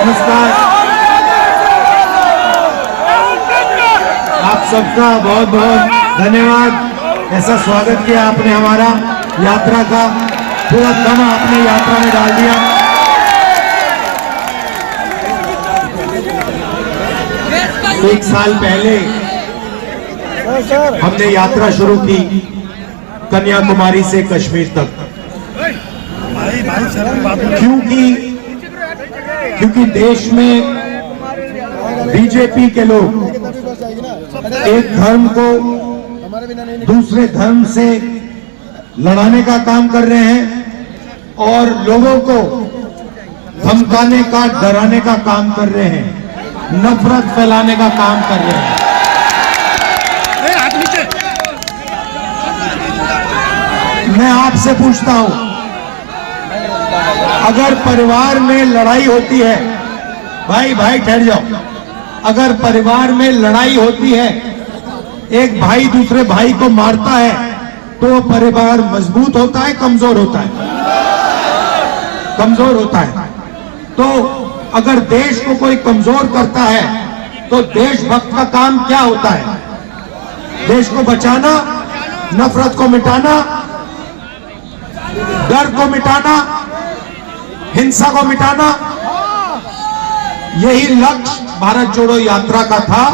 नमस्कार। आप सबका बहुत बहुत धन्यवाद। ऐसा स्वागत किया आपने हमारा यात्रा का, पूरा दम आपने यात्रा में डाल दिया। एक साल पहले हमने यात्रा शुरू की कन्याकुमारी से कश्मीर तक, क्योंकि देश में बीजेपी के लोग एक धर्म को दूसरे धर्म से लड़ाने का काम कर रहे हैं और लोगों को धमकाने का, डराने का काम कर रहे हैं, नफरत फैलाने का काम कर रहे हैं। मैं आपसे पूछता हूं, अगर परिवार में लड़ाई होती है, भाई ठहर जाओ, अगर परिवार में लड़ाई होती है, एक भाई दूसरे भाई को मारता है, तो परिवार मजबूत होता है, कमजोर होता है? कमजोर होता है। तो अगर देश को कोई कमजोर करता है तो देशभक्त का काम क्या होता है? देश को बचाना, नफरत को मिटाना, डर को मिटाना, हिंसा को मिटाना। यही लक्ष्य भारत जोड़ो यात्रा का था।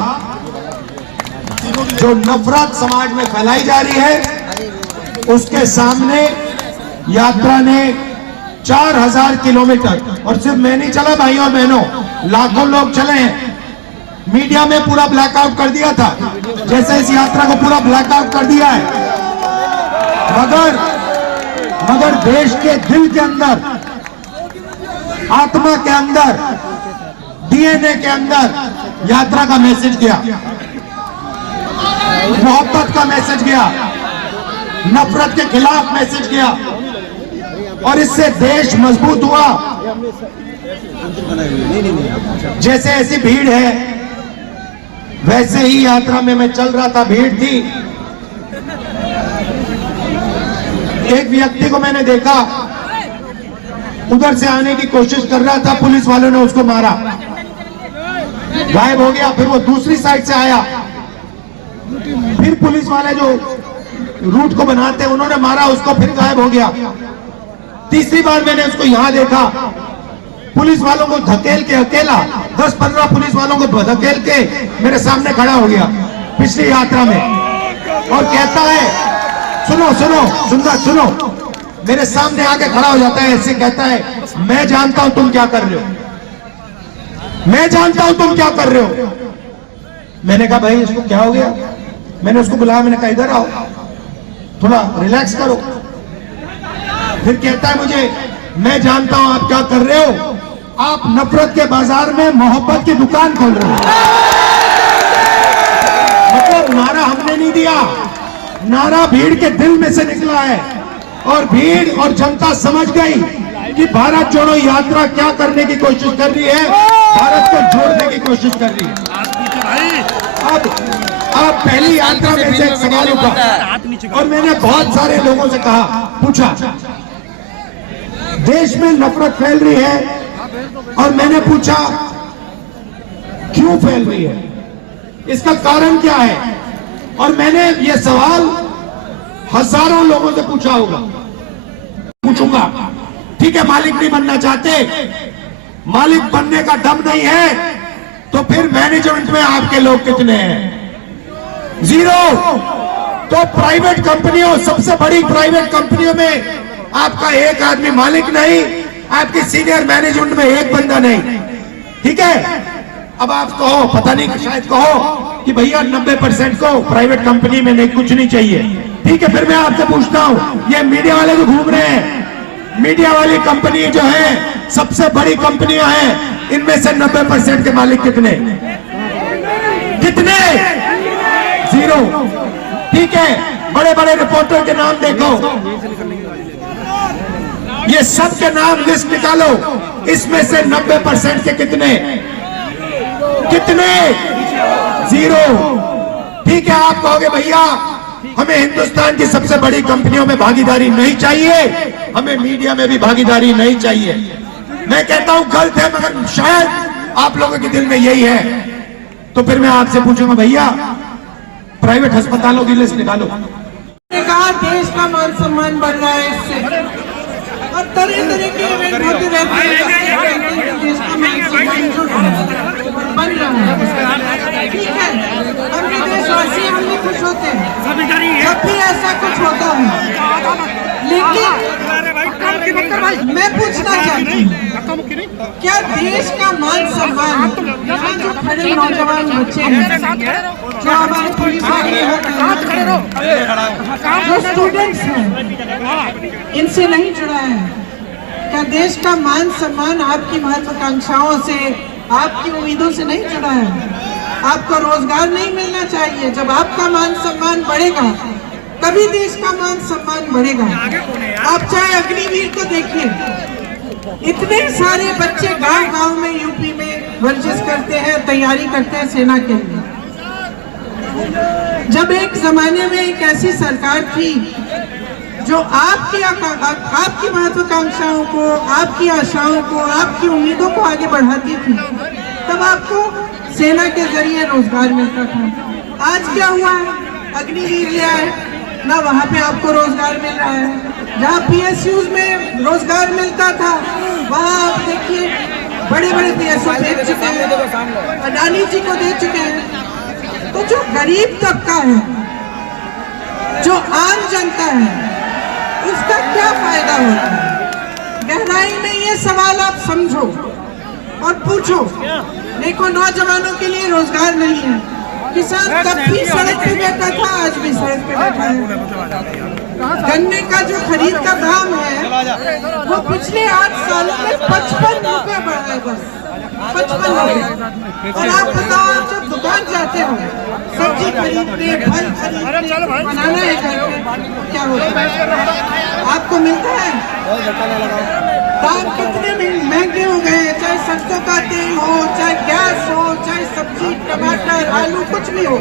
जो नफरत समाज में फैलाई जा रही है, उसके सामने यात्रा ने 4000 किलोमीटर, और सिर्फ मैं नहीं चला भाइयों और बहनों, लाखों लोग चले हैं। मीडिया में पूरा ब्लैकआउट कर दिया था, जैसे इस यात्रा को पूरा ब्लैकआउट कर दिया है। मगर देश के दिल के अंदर, आत्मा के अंदर, डीएनए के अंदर यात्रा का मैसेज गया, मोहब्बत का मैसेज गया, नफरत के खिलाफ मैसेज गया, और इससे देश मजबूत हुआ। जैसे ऐसी भीड़ है, वैसे ही यात्रा में मैं चल रहा था, भीड़ थी। एक व्यक्ति को मैंने देखा, उधर से आने की कोशिश कर रहा था, पुलिस वालों ने उसको मारा, गायब हो गया। फिर वो दूसरी साइड से आया, फिर पुलिस वाले जो रूट को बनाते हैं उन्होंने मारा उसको, फिर गायब हो गया। तीसरी बार मैंने उसको यहां देखा, पुलिस वालों को धकेल के, अकेला 10-15 पुलिस वालों को धकेल के मेरे सामने खड़ा हो गया पिछली यात्रा में, और कहता है, सुनो, मेरे सामने आके खड़ा हो जाता है, ऐसे कहता है, मैं जानता हूं तुम क्या कर रहे हो, मैं जानता हूं तुम क्या कर रहे हो। मैंने कहा भाई इसको क्या हो गया? मैंने उसको बुलाया, मैंने कहा इधर आओ, थोड़ा रिलैक्स करो। फिर कहता है मुझे, मैं जानता हूं आप क्या कर रहे हो, आप नफरत के बाजार में मोहब्बत की दुकान खोल रहे हो। मतलब नारा हमने नहीं दिया, नारा भीड़ के दिल में से निकला है, और भीड़ और जनता समझ गई कि भारत जोड़ो यात्रा क्या करने की कोशिश कर रही है, भारत को जोड़ने की कोशिश कर रही है। अब पहली यात्रा में से एक सवाल उठा, और मैंने बहुत सारे लोगों से कहा, पूछा, देश में नफरत फैल रही है, और मैंने पूछा क्यों फैल रही है, इसका कारण क्या है? और मैंने ये सवाल हजारों लोगों से पूछा होगा, पूछूंगा। ठीक है, मालिक नहीं बनना चाहते, मालिक बनने का दम नहीं है, तो फिर मैनेजमेंट में आपके लोग कितने हैं? 0। तो प्राइवेट कंपनियों, सबसे बड़ी प्राइवेट कंपनियों में आपका एक आदमी मालिक नहीं, आपकी सीनियर मैनेजमेंट में एक बंदा नहीं। ठीक है, अब आप कहो, पता नहीं, शायद कहो कि भैया 90% को प्राइवेट कंपनी में नहीं, कुछ नहीं चाहिए। ठीक है, फिर मैं आपसे पूछता हूं, ये मीडिया वाले जो घूम रहे हैं, मीडिया वाली कंपनी जो है, सबसे बड़ी कंपनियां हैं, इनमें से 90% के मालिक कितने? 0। ठीक है, बड़े बड़े रिपोर्टर के नाम देखो, ये सब के नाम लिस्ट निकालो, इसमें से 90% के कितने? 0। ठीक है, आप कहोगे भैया हमें हिंदुस्तान की सबसे बड़ी कंपनियों में भागीदारी नहीं चाहिए, हमें मीडिया में भी भागीदारी नहीं चाहिए। मैं कहता हूं गलत है, मगर शायद आप लोगों के दिल में यही है। तो फिर मैं आपसे पूछूंगा, भैया प्राइवेट अस्पतालों की लिस्ट निकालो। कहा देश का मान सम्मान बढ़ रहा है इससे, और तरह तरह के इवेंट होते रहते हैं, देश का मान सम्मान बन रहा है। ठीक है, हम भी देशवासी, हम भी खुश होते हैं जब भी ऐसा कुछ होता है। लेकिन मैं पूछना चाहती हूँ, क्या देश का मान सम्मान, यहाँ जो खड़े नौजवान बच्चे हैं, जो हमारे पुलिस वाले जो स्टूडेंट्स हैं, इनसे नहीं जुड़ा है? क्या देश का मान सम्मान आपकी महत्वाकांक्षाओं से, आपकी उम्मीदों से नहीं जुड़ा है? आपको रोजगार नहीं मिलना चाहिए? जब आपका मान सम्मान बढ़ेगा तभी देश का मान सम्मान बढ़ेगा। आप चाहे अग्निवीर को देखिए, इतने सारे बच्चे गांव-गांव में यूपी में वर्जिश करते हैं, तैयारी करते हैं सेना के लिए। जब एक जमाने में एक ऐसी सरकार थी जो आपकी महत्वाकांक्षाओं को, आपकी आशाओं को, आपकी उम्मीदों को आगे बढ़ाती थी, तब आपको सेना के जरिए रोजगार मिलता था। आज क्या हुआ है? अग्निवीर लिया है ना, वहाँ पे आपको रोजगार मिल रहा है। जहाँ PSUs में रोजगार मिलता था, वहाँ आप देखिए बड़े बड़े PSU दे चुके हैं, अडानी जी को दे चुके हैं। तो जो गरीब तबका है, जो आम जनता है, उसका क्या फायदा होता है? गहराई में ये सवाल आप समझो और पूछो। देखो, नौजवानों के लिए रोजगार नहीं है। किसान तब भी सड़क पे बैठा था, आज भी सड़क पे बैठा है। गन्ने का जो खरीद का दाम है, वो पिछले 8 सालों में 55 रुपए बढ़ा है, बस 55 रुपए। और आप बताओ, आप जब दुकान जाते हो सब्जी खरीदने, फल खरीदने, बनाना है घर पे, क्या होता है? आपको मिलता है? दाम कितने महंगे हो गए हैं, चाहे सरसों का तेल हो, चाहे गैस हो, चाहे सब्जी, टमाटर, आलू, कुछ भी हो।